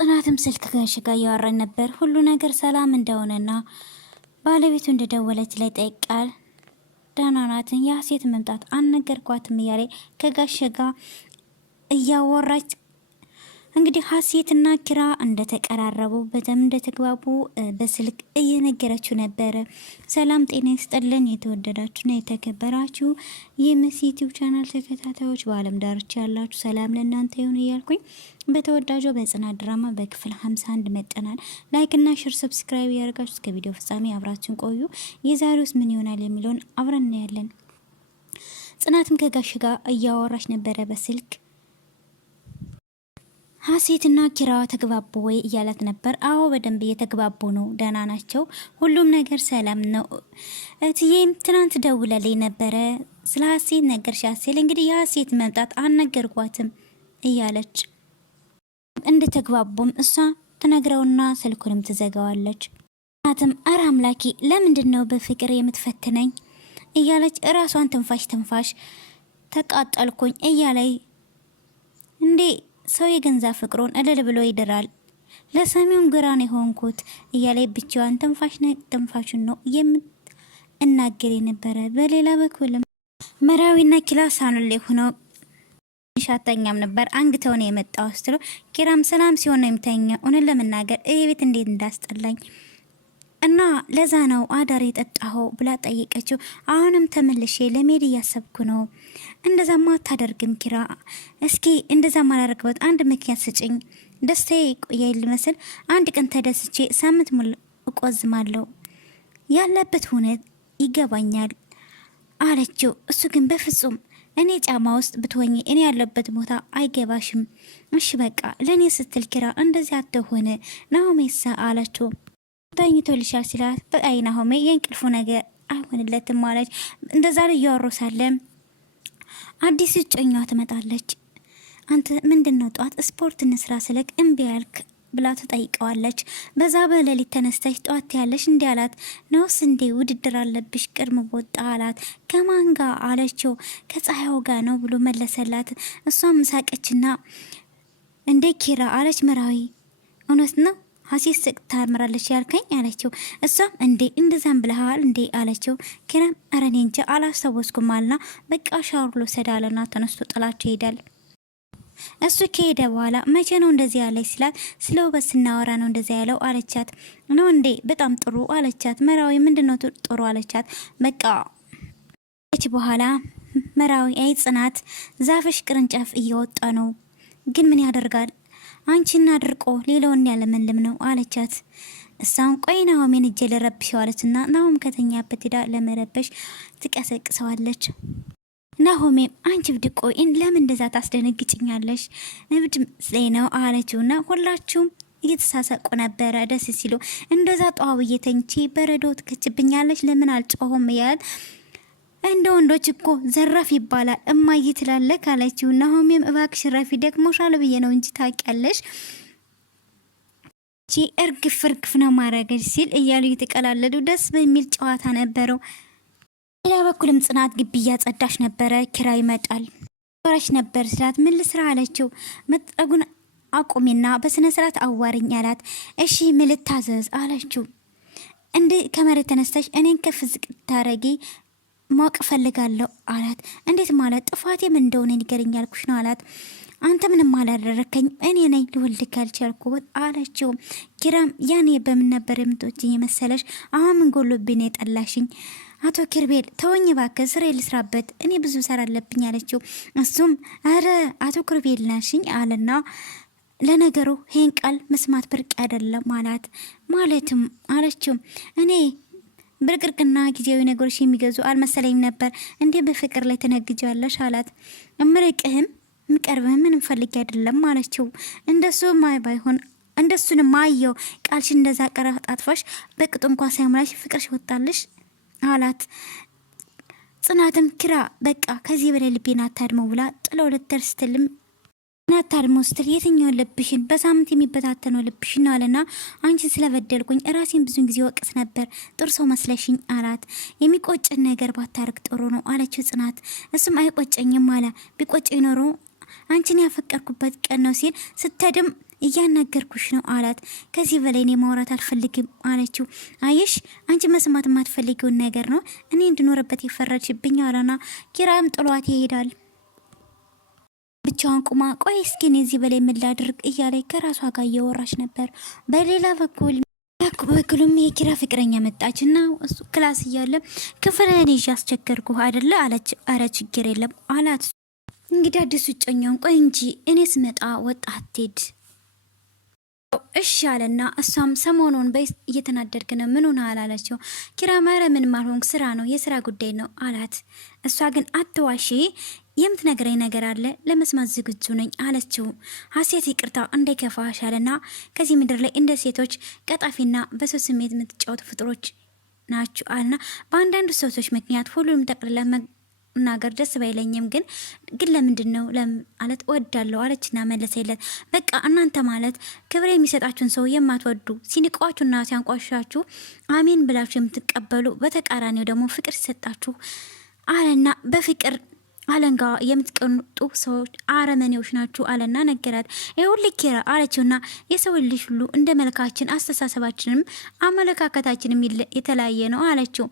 ጽናትም ስልክ ከእሺ ጋር እያወራን ነበር። ሁሉ ነገር ሰላም እንደሆነና ባለቤቱ እንደደወለች ላይ ጠይቃል። ደህና ናትን የሀሴት መምጣት አልነገርኳትም እያለ ከጋሽ ጋር እያወራች እንግዲህ ሀሴትና ኪራ እንደተቀራረቡ በደም እንደተግባቡ በስልክ እየነገረችው ነበረ። ሰላም ጤና ይስጥልን የተወደዳችሁና የተከበራችሁ የመሲ ዩቲዩብ ቻናል ተከታታዮች በአለም ዳርቻ ያላችሁ ሰላም ለእናንተ ይሁን እያልኩኝ በተወዳጁ በጽናት ድራማ በክፍል 51 መጠናል። ላይክ እና ሼር ሰብስክራይብ ያደርጋችሁ እስከ ቪዲዮ ፍጻሜ አብራችሁን ቆዩ። የዛሬውስ ምን ይሆናል የሚለውን አብረን እናያለን። ጽናትም ከጋሽ ጋር እያወራች ነበረ በስልክ ሀሴትና ኪራ ተግባቡ ወይ እያላት ነበር። አዎ በደንብ እየተግባቡ ነው፣ ደህና ናቸው፣ ሁሉም ነገር ሰላም ነው። እትዬም ትናንት ደውለልኝ ነበረ ስለ ሀሴት ነገርሻት ሲል እንግዲህ የሀሴት መምጣት አልነገርኳትም እያለች እንደተግባቡም እሷ ትነግረውና ስልኩንም ትዘጋዋለች። ናትም አረ አምላኬ ለምንድን ነው በፍቅር የምትፈትነኝ እያለች እራሷን ትንፋሽ ተቃጠልኩኝ እያለይ እንዴ ሰው የገንዛ ፍቅሩን እልል ብሎ ይድራል፣ ለሰሚውም ግራን የሆንኩት እያለይ ብቻዋን ትንፋሹን ነው የምትናገር የነበረ። በሌላ በኩልም መራዊና ኪራ ሳሎን ላይ ሆነው ሻተኛም ነበር አንግተው ነው የመጣው ስትሉ ኪራም ሰላም ሲሆን ነው የምተኛው። እውነት ለመናገር ይሄ ቤት እንዴት እንዳስጠላኝ እና ለዛ ነው አዳር የጠጣኸው ብላ ጠየቀችው። አሁንም ተመልሼ ለሜድ እያሰብኩ ነው። እንደዛማ አታደርግም ኪራ፣ እስኪ እንደዛ ማላረግበት አንድ ምክንያት ስጭኝ፣ ደስታዬ ይቆያል ሊመስል አንድ ቀን ተደስቼ ሳምንት ሙሉ እቆዝማለሁ፣ ያለበት ሁኔታ ይገባኛል አለችው። እሱ ግን በፍጹም እኔ ጫማ ውስጥ ብትሆኚ እኔ ያለበት ቦታ አይገባሽም። እሺ በቃ ለእኔ ስትል ኪራ እንደዚህ አትሆነ ናሆሜሳ አለችው። ተኝቶልሻል ሲላት በአይ ናሆሜ የእንቅልፉ ነገር አይሆንለትም ማለች። እንደዛ ላይ እያወሩሳለ አዲስ እጮኛዋ ትመጣለች። አንተ ምንድነው ጧት ስፖርት እንስራ ስለክ እምቢ ያልክ ብላ ትጠይቀዋለች። በዛ በሌሊት ተነስተሽ ጧት ያለሽ እንዲ አላት። ነውስ እንዴ ውድድር አለብሽ ቅድም ወጣ አላት። ከማን ጋር አለችው። ከፀሐዩ ጋር ነው ብሎ መለሰላት። እሷም ሳቀችና እንዴ ኪራ አለች። መራዊ እውነት ነው ሀሴት ስቅ ታምራለች ያልከኝ አለችው። እሷም እንዴ እንደዛም ብለሃል እንዴ አለችው። ኪራም ኧረ እኔ እንጃ አላስታወስኩም አልና በቃ ሻወር ልውሰድ አለና ተነስቶ ጥላቸው ይሄዳል። እሱ ከሄደ በኋላ መቼ ነው እንደዚህ ያለች ሲላት ስለ ውበት ስናወራ ነው እንደዚህ ያለው አለቻት። ነው እንዴ በጣም ጥሩ አለቻት። መራዊ ምንድነው ጥሩ አለቻት። በቃ በኋላ መራዊ አይ ጽናት ዛፍሽ ቅርንጫፍ እየወጣ ነው፣ ግን ምን ያደርጋል አንቺና አድርቆ ሌላውን ያለመልም ነው አለቻት። እሷም ቆይ ናሆሜን እጄ ልረብሸው አለችና ናሆም ከተኛበት ሄዳ ለመረበሽ ትቀሰቅሰዋለች። ናሆሜም አንቺ ብድቆይ ለምን እንደዛ ታስደነግጭኛለሽ? እብድ መስለኝ ነው አለችውና ሁላችሁም እየተሳሰቁ ነበረ ደስ ሲሉ። እንደዛ ጧውዬ ተኝቼ በረዶ ትከችብኛለች ለምን አልጮህም እያል እንደ ወንዶች እኮ ዘራፍ ይባላል እማዬ ትላለህ ካለችው። ናሆሜም እባክሽ ረፊ ደክሞሻል ብዬ ነው እንጂ ታውቂያለሽ እቺ እርግፍ ነው ማረገሽ ሲል እያሉ እየተቀላለዱ ደስ በሚል ጨዋታ ነበረው። ሌላ በኩልም ጽናት ግቢ እያጸዳች ነበረ። ኪራ ይመጣል። ወራሽ ነበር ስላት ምን ልስራ አለችው። መጥረጉን አቁሚና በስነ ስርዓት አዋሪኝ አላት። እሺ ምን ልታዘዝ አለችው። እንዴ ከመሬት ተነስተሽ እኔን ከፍ ዝቅ ታረጊ ማወቅ ፈልጋለሁ አላት። እንዴት ማለት ጥፋቴ ምን እንደሆነ ንገረኝ ያልኩሽ ነው አላት። አንተ ምንም አላደረከኝ እኔ ነኝ ልወልድክ ያልቻልኩት አለችው። ኪራም ያኔ በምን ነበር የምትወጂኝ መሰለሽ? አሁን ምን ጎሎብኝ የጠላሽኝ? አቶ ኪርቤል ተወኝ እባክህ ስራ ልስራበት እኔ ብዙ ሰራ አለብኝ አለችው። እሱም አረ አቶ ኪርቤል ናሽኝ አለና ለነገሩ ይሄን ቃል መስማት ብርቅ አይደለም አላት። ማለትም አለችው እኔ ብርቅርቅና ጊዜያዊ ነገሮች የሚገዙ አልመሰለኝም ነበር። እንዴ በፍቅር ላይ ተነግጃለሽ አላት። እምርቅህም ምቀርብህም ምንም ፈልጌ አይደለም አለችው። እንደሱ ባይሆን እንደሱን ማየው ቃልሽ እንደዛ ቀረጣጥፋሽ በቅጡ እንኳን ሳይሞላሽ ፍቅርሽ ወጣልሽ አላት። ጽናትም ኪራ በቃ ከዚህ በላይ ልቤን አታድመው ብላ ጥለው ልትርስትልም ናታድሞ ስትል የትኛውን ልብሽን በሳምንት የሚበታተነው ልብሽን አለና አንቺን ስለበደልኩኝ ራሴን ብዙን ጊዜ ወቅስ ነበር ጥሩ ሰው መስለሽኝ አላት። የሚቆጭን ነገር ባታርግ ጥሩ ነው አለችው ጽናት። እሱም አይቆጨኝም አለ። ቢቆጨኝ ኖሮ አንቺን ያፈቀርኩበት ቀን ነው ሲል ስትሄድም እያናገርኩሽ ነው አላት። ከዚህ በላይ እኔ ማውራት አልፈልግም አለችው። አየሽ አንቺ መስማት የማትፈልጊውን ነገር ነው እኔ እንድኖርበት የፈረድሽብኝ አለና ኪራም ጥሏት ይሄዳል። ብቻዋን ቁማ ቆይ እስኪ እኔ እዚህ በላይ ምን ላድርግ እያለ ከራሷ ጋር እያወራች ነበር። በሌላ በኩልም የኪራ ፍቅረኛ መጣችና እሱ ክላስ እያለ ክፍልህን ይዤ አስቸገርኩ አይደለ አለች። አረ ችግር የለም አላት። እንግዲህ አዲሱ እጮኛውን ቆይ እንጂ እኔ ስመጣ ወጣ አትሄድ እሺ አለና እሷም ሰሞኑን እየተናደድክ ነው ምን ሆነ አላለችው። ኪራ ማረ ምን ማልሆንክ ስራ ነው የስራ ጉዳይ ነው አላት። እሷ ግን አትዋሺ የምትነግረኝ ነገር አለ ለመስማት ዝግጁ ነኝ አለችው። ሀሴት ይቅርታ እንዳይከፋሽ አለና ከዚህ ምድር ላይ እንደ ሴቶች ቀጣፊና በሰው ስሜት የምትጫወቱ ፍጥሮች ናችሁ አለና በአንዳንዱ ሰዎች ምክንያት ሁሉንም ጠቅልላ መናገር ደስ ባይለኝም ግን ለምንድን ነው ማለት እወዳለሁ አለችና መለሰለት። በቃ እናንተ ማለት ክብር የሚሰጣችሁን ሰው የማትወዱ ሲንቋችሁና ሲያንቋሻችሁ አሜን ብላችሁ የምትቀበሉ በተቃራኒው ደግሞ ፍቅር ሲሰጣችሁ አለና በፍቅር አለንጋ የምትቀንጡ ሰዎች አረመኔዎች ናችሁ አለና ነገራት። ይኸውልህ ኪራ አለችውና የሰው ልጅ ሁሉ እንደ መልካችን አስተሳሰባችንም አመለካከታችንም የተለያየ ነው አለችው።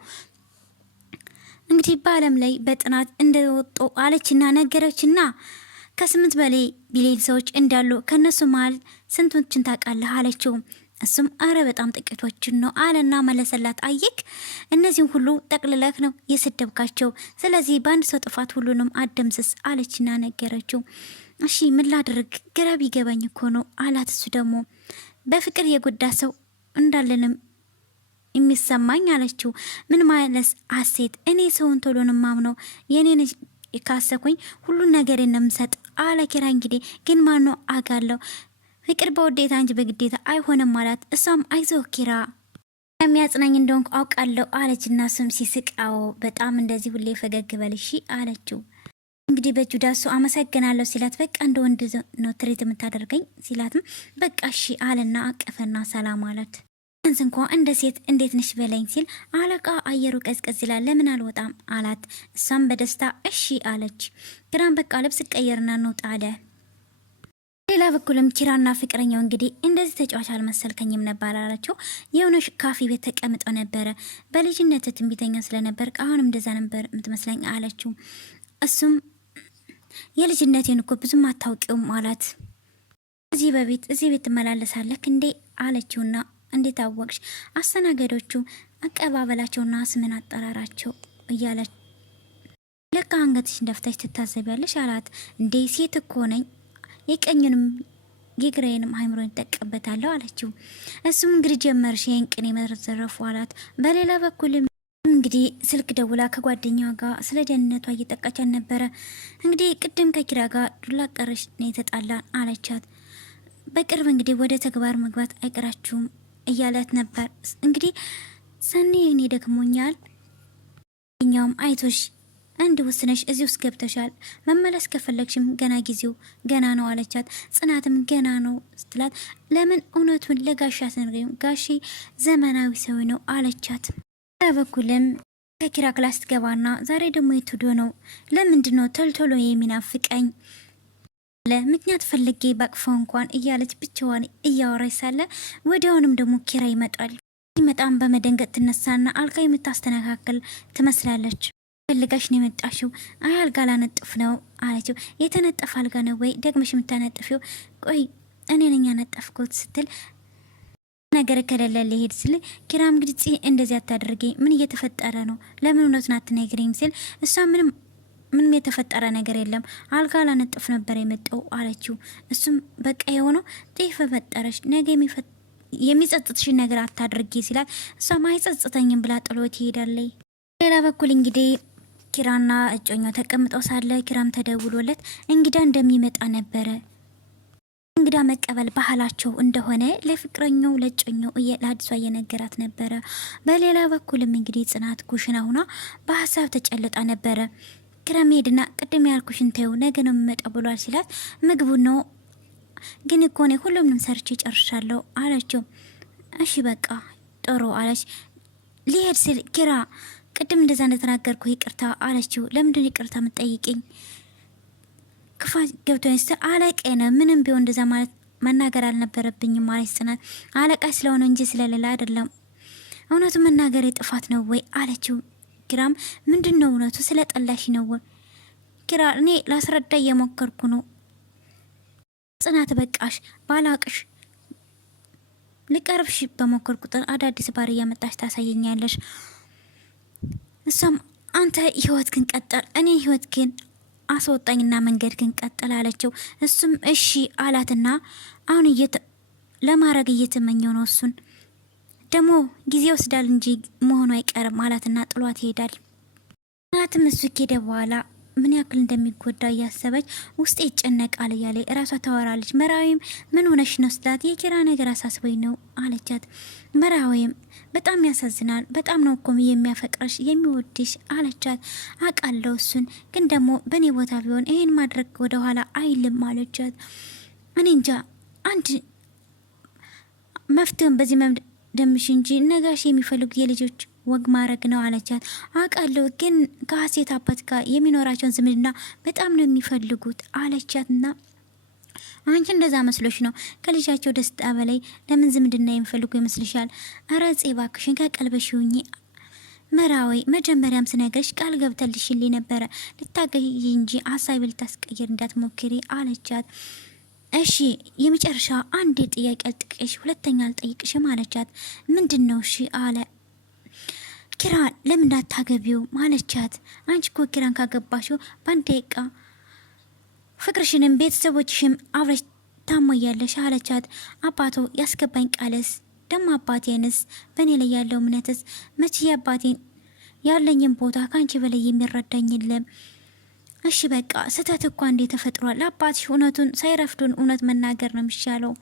እንግዲህ በዓለም ላይ በጥናት እንደወጡ አለችና ነገረችና ከ8 በላይ ቢሊዮን ሰዎች እንዳሉ ከነሱ መሀል ስንቶችን ታውቃለህ አለችው። እሱም አረ በጣም ጥቂቶችን ነው አለና መለሰላት። አየክ እነዚህም ሁሉ ጠቅልለክ ነው የሰደብካቸው፣ ስለዚህ በአንድ ሰው ጥፋት ሁሉንም አደምስስ አለችና ነገረችው። እሺ ምን ላድርግ ግራ ቢገባኝ እኮ ነው አላት። እሱ ደግሞ በፍቅር የጎዳ ሰው እንዳለንም የሚሰማኝ አለችው። ምን ማለት ሀሴት እኔ ሰውን ቶሎን ማምነው የኔን ካሰኩኝ ሁሉን ነገር የምሰጥ አለ ኪራ። እንግዲህ ግን ማነው አጋለው ፍቅር በውዴታ እንጂ በግዴታ አይሆንም ማለት። እሷም አይዞህ ኪራ የሚያጽናኝ እንደሆንኩ አውቃለሁ አለችና እሱም ሲስቃው በጣም እንደዚህ ሁሌ ፈገግ በል እሺ አለችው። እንግዲህ በእጁ ዳሱ አመሰግናለሁ ሲላት በቃ እንደ ወንድ ነው ትሪት የምታደርገኝ ሲላትም በቃ እሺ አለና አቀፈና ሰላም አላት። እንስ እንኳ እንደ ሴት እንዴት ነሽ በለኝ ሲል አለቃ አየሩ ቀዝቀዝ ይላል ለምን አልወጣም አላት። እሷም በደስታ እሺ አለች። ኪራን በቃ ልብስ ቀየርና እንውጣ አለ። ሌላ በኩልም ኪራና ፍቅረኛው እንግዲህ እንደዚህ ተጫዋች አልመሰልከኝም ነበር አላቸው። የሆነሽ ካፌ ቤት ተቀምጠው ነበረ በልጅነት ትንቢተኛ ስለነበር አሁንም እንደዛ ነበር የምትመስለኝ አለችው። እሱም የልጅነቴን እኮ ብዙም አታውቂውም አላት። እዚህ ቤት ትመላለሳለህ እንዴ አለችውና እንዴት አወቅሽ? አስተናጋጆቹ አቀባበላቸውና ስምን አጠራራቸው እያለች ለካ አንገትሽ ደፍተሽ ትታዘቢያለሽ አላት። እንዴ ሴት እኮ ነኝ የቀኝንም የግራዬንም አይምሮ ይጠቀበታለሁ አለችው። እሱም እንግዲህ ጀመርሽ ይሄን ቅኔ መዘረፉ አላት። በሌላ በኩልም እንግዲህ ስልክ ደውላ ከጓደኛዋ ጋር ስለ ደህንነቷ እየጠቃቻት ነበረ። እንግዲህ ቅድም ከኪራ ጋር ዱላ ቀረሽ ነው የተጣላን አለቻት። በቅርብ እንግዲህ ወደ ተግባር መግባት አይቀራችሁም እያላት ነበር። እንግዲህ ሰኒ እኔ ደክሞኛል ኛውም አይቶሽ አንድ ውስነሽ እዚህ ውስጥ ገብተሻል መመለስ ከፈለግሽም ገና ጊዜው ገና ነው አለቻት። ጽናትም ገና ነው ስትላት ለምን እውነቱን ለጋሻ አትነግሪም ጋሺ ዘመናዊ ሰው ነው አለቻት። በኩልም ከኪራ ክላስ ትገባና ዛሬ ደግሞ የትዶ ነው ለምንድነው ቶልቶሎ የሚናፍቀኝ ለምክንያት ፈልጌ ባቅፈው እንኳን እያለች ብቻዋን እያወራች ሳለ ወዲያውንም ደግሞ ኪራ ይመጣል። ይመጣም በመደንገጥ ትነሳና አልጋ የምታስተነካክል ትመስላለች። ፈልጋሽ ነው የመጣሽው? አይ አልጋ ላነጥፍ ነው አለችው። የተነጠፈ አልጋ ነው ወይ ደግመሽ የምታነጥፊው? ቆይ እኔ ነኝ ያነጠፍኩት ስትል ነገር ከሌለ ሊሄድ ሲል ኪራም ግልጽ እንደዚህ አታድርጊ ምን እየተፈጠረ ነው ለምን እውነቱን አትነግሪኝ ሲል እሷ ምንም የተፈጠረ ነገር የለም አልጋ ላነጥፍ ነበር የመጣው አለችው። እሱም በቃ የሆነው ጤፍ ፈጠረሽ ነገ የሚጸጽትሽ ነገር አታድርጊ ሲላት እሷም አይጸጽተኝም ብላ ጥሎት ይሄዳለች። ሌላ በኩል እንግዲህ ኪራና እጮኛው ተቀምጠው ሳለ ኪራም ተደውሎለት እንግዳ እንደሚመጣ ነበረ። እንግዳ መቀበል ባህላቸው እንደሆነ ለፍቅረኛው ለእጮኛው ለአዲሷ እየነገራት ነበረ። በሌላ በኩልም እንግዲህ ጽናት ኩሽና ሆና በሀሳብ ተጨልጣ ነበረ። ኪራም ሄድና ቅድም ያልኩሽን ተይው ነገ ነው የምመጣው ብሏል ሲላት ምግቡ ነው ግን እኮ እኔ ሁሉንም ሰርቼ ጨርሻለሁ አለችው። እሺ በቃ ጥሩ አለች። ሊሄድ ሲል ኪራ ቅድም እንደዛ እንደተናገርኩ ይቅርታ አለችው። ለምንድን ይቅርታ የምትጠይቅኝ? ክፋት ገብቶኝ ስትል አለቀነ ምንም ቢሆን እንደዛ ማለት መናገር አልነበረብኝም ማለት ጽናት አለቃሽ ስለሆነ እንጂ ስለሌላ አይደለም። እውነቱ መናገር ጥፋት ነው ወይ አለችው። ኪራም ምንድነው እውነቱ? ስለ ጠላሽ ነው ወይ? ኪራ እኔ ላስረዳ እየሞከርኩ ነው ጽናት በቃሽ ባላቅሽ ልቀርብሽ በሞከር ቁጥር አዳዲስ ባር እያመጣሽ ታሳየኛለሽ። እሷም አንተ ህይወት ግን ቀጠል እኔ ህይወት ግን አስወጣኝና መንገድ ግን ቀጠል አለችው። እሱም እሺ አላትና አሁን ለማድረግ እየተመኘው ነው። እሱን ደግሞ ጊዜ ወስዳል እንጂ መሆኑ አይቀርም አላትና ጥሏት ይሄዳል። ጽናትም እሱ ከሄደ በኋላ ምን ያክል እንደሚጎዳ እያሰበች ውስጤ ይጨነቃል እያለ እራሷ ታወራለች። መራዊም ምን ሆነሽ ነው ስላት የኪራ ነገር አሳስበኝ ነው አለቻት። መራዊም በጣም ያሳዝናል፣ በጣም ነው እኮ የሚያፈቅረሽ የሚወድሽ አለቻት። አውቃለሁ እሱን ግን ደግሞ በእኔ ቦታ ቢሆን ይሄን ማድረግ ወደኋላ አይልም አለቻት። እኔ እንጃ አንድ መፍትሄውን በዚህ መምደምሽ እንጂ ነጋሽ የሚፈልጉ የልጆች ወግ ማድረግ ነው አለቻት። አውቃለሁ ግን ከሀሴት አባት ጋር የሚኖራቸውን ዝምድና በጣም ነው የሚፈልጉት አለቻትና አንቺ እንደዛ መስሎሽ ነው ከልጃቸው ደስታ በላይ ለምን ዝምድና የሚፈልጉ ይመስልሻል? አረ እባክሽን ከቀልበሽ ሁኚ መራዊ መጀመሪያም ስነግርሽ ቃል ገብተልሽልኝ ነበረ ልታገይ እንጂ ሀሳብ ልታስቀይር እንዳትሞክሪ አለቻት። እሺ የመጨረሻ አንድ ጥያቄ አልጠይቅሽ ሁለተኛ አልጠይቅሽም አለቻት። ምንድነው? እሺ አለ ኪራን ለምን እንዳታገቢው ማለቻት። አንቺ እኮ ኪራን ካገባሽው በአንድ ደቂቃ ፍቅርሽንም ቤተሰቦችሽም አብረሽ ታሞያለሽ አለቻት። አባቶ ያስገባኝ ቃልስ ደግሞ አባቴንስ በእኔ ላይ ያለው እምነትስ መቼ አባቴን ያለኝን ቦታ ከአንቺ በላይ የሚረዳኝ የለም። እሺ በቃ ስህተት እኮ እንዴ ተፈጥሯል። አባትሽ እውነቱን ሳይረፍዱን እውነት መናገር ነው የሚሻለው።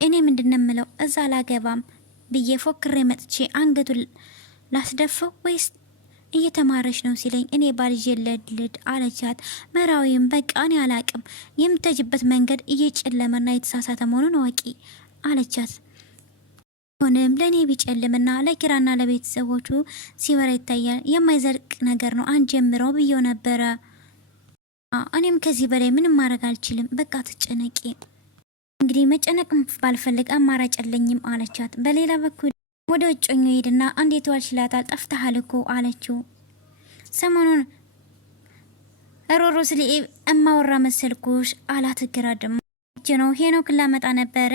እኔ ምንድነው የምለው እዛ ላገባም ብዬ ፎክሬ መጥቼ አንገቱን ላስደፈው ወይስ እየተማረች ነው ሲለኝ እኔ ባልጄ ለድልድ አለቻት። መራዊም በቃ እኔ አላቅም የምትጅበት መንገድ እየጨለመና የተሳሳተ መሆኑን አወቂ አለቻት። ሆነም ለእኔ ቢጨልምና ለኪራና ለቤተሰቦቹ ሲበራ ይታያል የማይዘልቅ ነገር ነው አንጀምረው ብዬው ነበረ። እኔም ከዚህ በላይ ምንም ማድረግ አልችልም በቃ ትጨነቂ። እንግዲህ መጨነቅ ባልፈልግ አማራጭ የለኝም አለቻት። በሌላ በኩል ወደ እጮኛ ሄድና እንዴት ዋልሽ ይላታል። ጠፍተሃል እኮ አለችው። ሰሞኑን ሮሮ ስለ እማወራ መሰልኩሽ አላት። ግራ ደግሞ ነው ሄኖክ ላመጣ ነበረ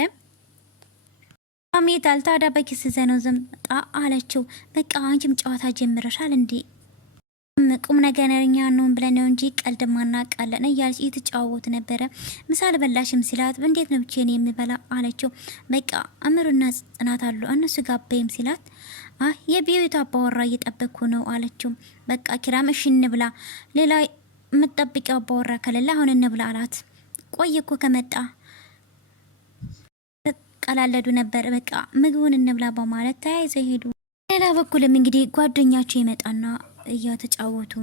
አሜታል ታዲያ በኪስ ዘነው ዘምጣ አለችው። በቃ አንቺም ጨዋታ ጀምረሻል እንዴ? ቁም ነገረኛ ነው ብለን ነው እንጂ ቀልድ ማናቃለን እያለች እየተጫወቱ ነበረ። ምሳል በላሽም ሲላት እንዴት ነው ብቻዬን የሚበላ አለችው። በቃ አምሩና ጽናት አሉ እነሱ ጋበይም ሲላት የቤቱ አባወራ እየጠበኩ ነው አለችው። በቃ ኪራም እሺ እንብላ ሌላ የምትጠብቂው አባወራ ከሌለ አሁን እንብላ አላት። ቆይ እኮ ከመጣ ቀላለዱ ነበር። በቃ ምግቡን እንብላ በማለት ተያይዘው ሄዱ። ሌላ በኩልም እንግዲህ ጓደኛቸው ይመጣና እያተጫወቱ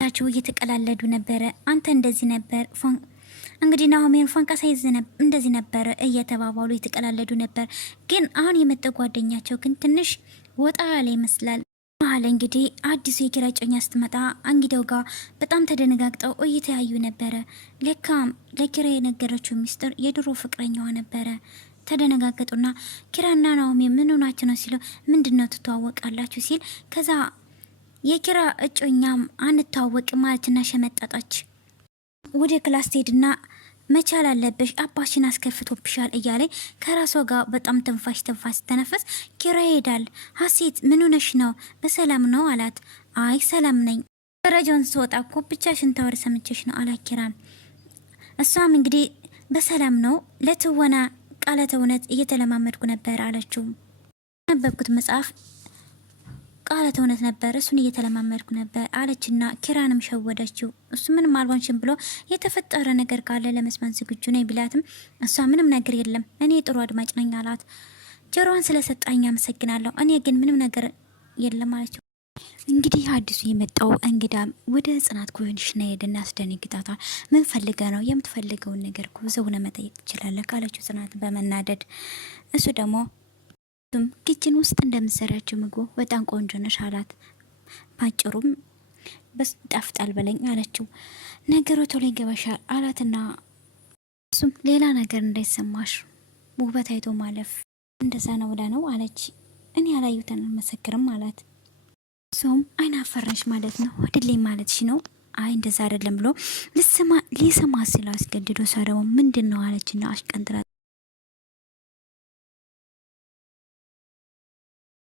ታቸው እየተቀላለዱ ነበረ። አንተ እንደዚህ ነበር እንግዲህ ናሆሜን ፎንቃ ሳይዝ እንደዚህ ነበር እየተባባሉ እየተቀላለዱ ነበር። ግን አሁን የመጣ ጓደኛቸው ግን ትንሽ ወጣ ያለ ይመስላል። መሀል እንግዲህ አዲሱ የኪራ ጮኛ ስትመጣ እንግዲው ጋር በጣም ተደነጋግጠው እየተያዩ ነበረ። ለካም ለኪራ የነገረችው ሚስጥር የድሮ ፍቅረኛዋ ነበረ። ተደነጋገጡና ኪራና ናሆሜ ምን ሆናችሁ ነው ሲለው ምንድነው ትተዋወቃላችሁ ሲል ከዛ የኪራ እጮኛም አንተዋወቅ ማለትና ሸመጣጣች። ወደ ክላስ ሄድና መቻል አለብሽ አባሽን አስከፍቶብሻል እያለ ከራሷ ጋር በጣም ተንፋሽ ተነፈስ። ኪራ ይሄዳል። ሀሴት ምን ሆነሽ ነው በሰላም ነው አላት። አይ ሰላም ነኝ ደረጃውን ስወጣ እኮ ብቻሽን ታወሪ ሰምቼሽ ነው አላት ኪራም። እሷም እንግዲህ በሰላም ነው ለትወና ቃለተ እውነት እየተለማመድኩ ነበር አለችው። ነበብኩት መጽሐፍ ቃለተ እውነት ነበር እሱን እየተለማመድኩ ነበር አለችና ኪራንም ሸወደችው። እሱ ምንም አልሆንሽም ብሎ የተፈጠረ ነገር ካለ ለመስማት ዝግጁ ነኝ ቢላትም እሷ ምንም ነገር የለም እኔ ጥሩ አድማጭ ነኝ አላት። ጆሮዋን ስለሰጣኝ አመሰግናለሁ እኔ ግን ምንም ነገር የለም አለችው። እንግዲህ አዲሱ የመጣው እንግዳም ወደ ጽናት ኮንሽና ሄድና አስደነግጣታል። ምን ፈልገ ነው? የምትፈልገውን ነገር ኩዘውነ መጠየቅ ትችላለህ ካለችው ጽናት በመናደድ እሱ ደግሞ ኪችን ውስጥ እንደምሰራችው ምግቡ በጣም ቆንጆ ነሽ አላት። ባጭሩም በስ ጣፍጣል በለኝ አለችው። ነገሩ ቶሎ ይገባሻል አላትና እሱም ሌላ ነገር እንዳይሰማሽ ውበት አይቶ ማለፍ እንደዛ ነው ብላ ነው አለች። እኔ ያላዩትን አልመሰክርም አላት። እሱም አይን አፈራሽ ማለት ነው ወድልኝ ማለትሽ ነው? አይ እንደዛ አይደለም ብሎ ሊሰማ ሲል አስገድዶ እሷ ደግሞ ምንድን ነው አለችና አሽቀንጥራ